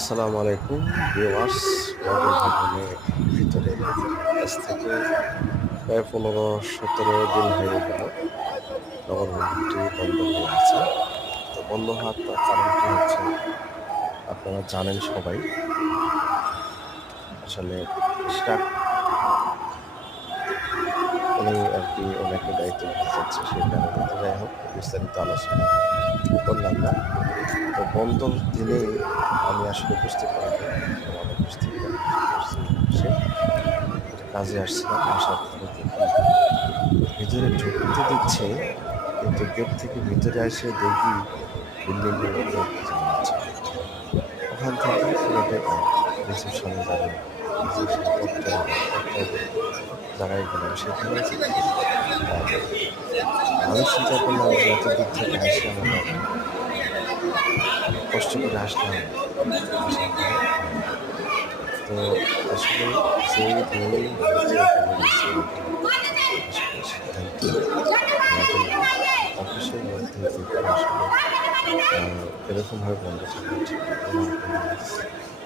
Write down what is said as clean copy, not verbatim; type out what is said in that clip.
আসসালামু আলাইকুম ভিউয়ার্স। ভবনের ভিতরে আজ থেকে প্রায় 15-17 দিন হয়ে গেল নগর ভবনটি বন্ধ হয়ে আছে। তো বন্ধ হওয়ার কারণটি হচ্ছে আপনারা জানেন সবাই, আসলে সেটা উনি আর কি ওনাকে দায়িত্ব দিতে চাচ্ছে, সেই কারণে। তো যাই হোক, বিস্তারিত আলোচনা করলাম না। তো বন্ধর দিনেই আমি আসলে বুঝতে পারিনি, আমার অফিস থেকে সে কাজে আসছিলাম, আসার পরে দেখি ভিতরে ঢুকতে দিচ্ছে, কিন্তু গেট থেকে ভিতরে এসে দেখি বিল্ডিং এর উপরে যাচ্ছে। ওখান থেকে পুরোটাই রিসেপশনে যাবে, রিসেপশন দপ্তরে জায়গায় গেলাম, সেখানে আমি চিন্তা করলাম যে এত দূর থেকে আসে আমরা কষ্ট করে আসলাম, আসার পরে তো আসলে যেই দিন এখানে গেছি আসলে সিদ্ধান্ত আমাদের অফিসের মধ্যে থেকে আসলে এরকমভাবে বন্ধ থাকা উচিত না।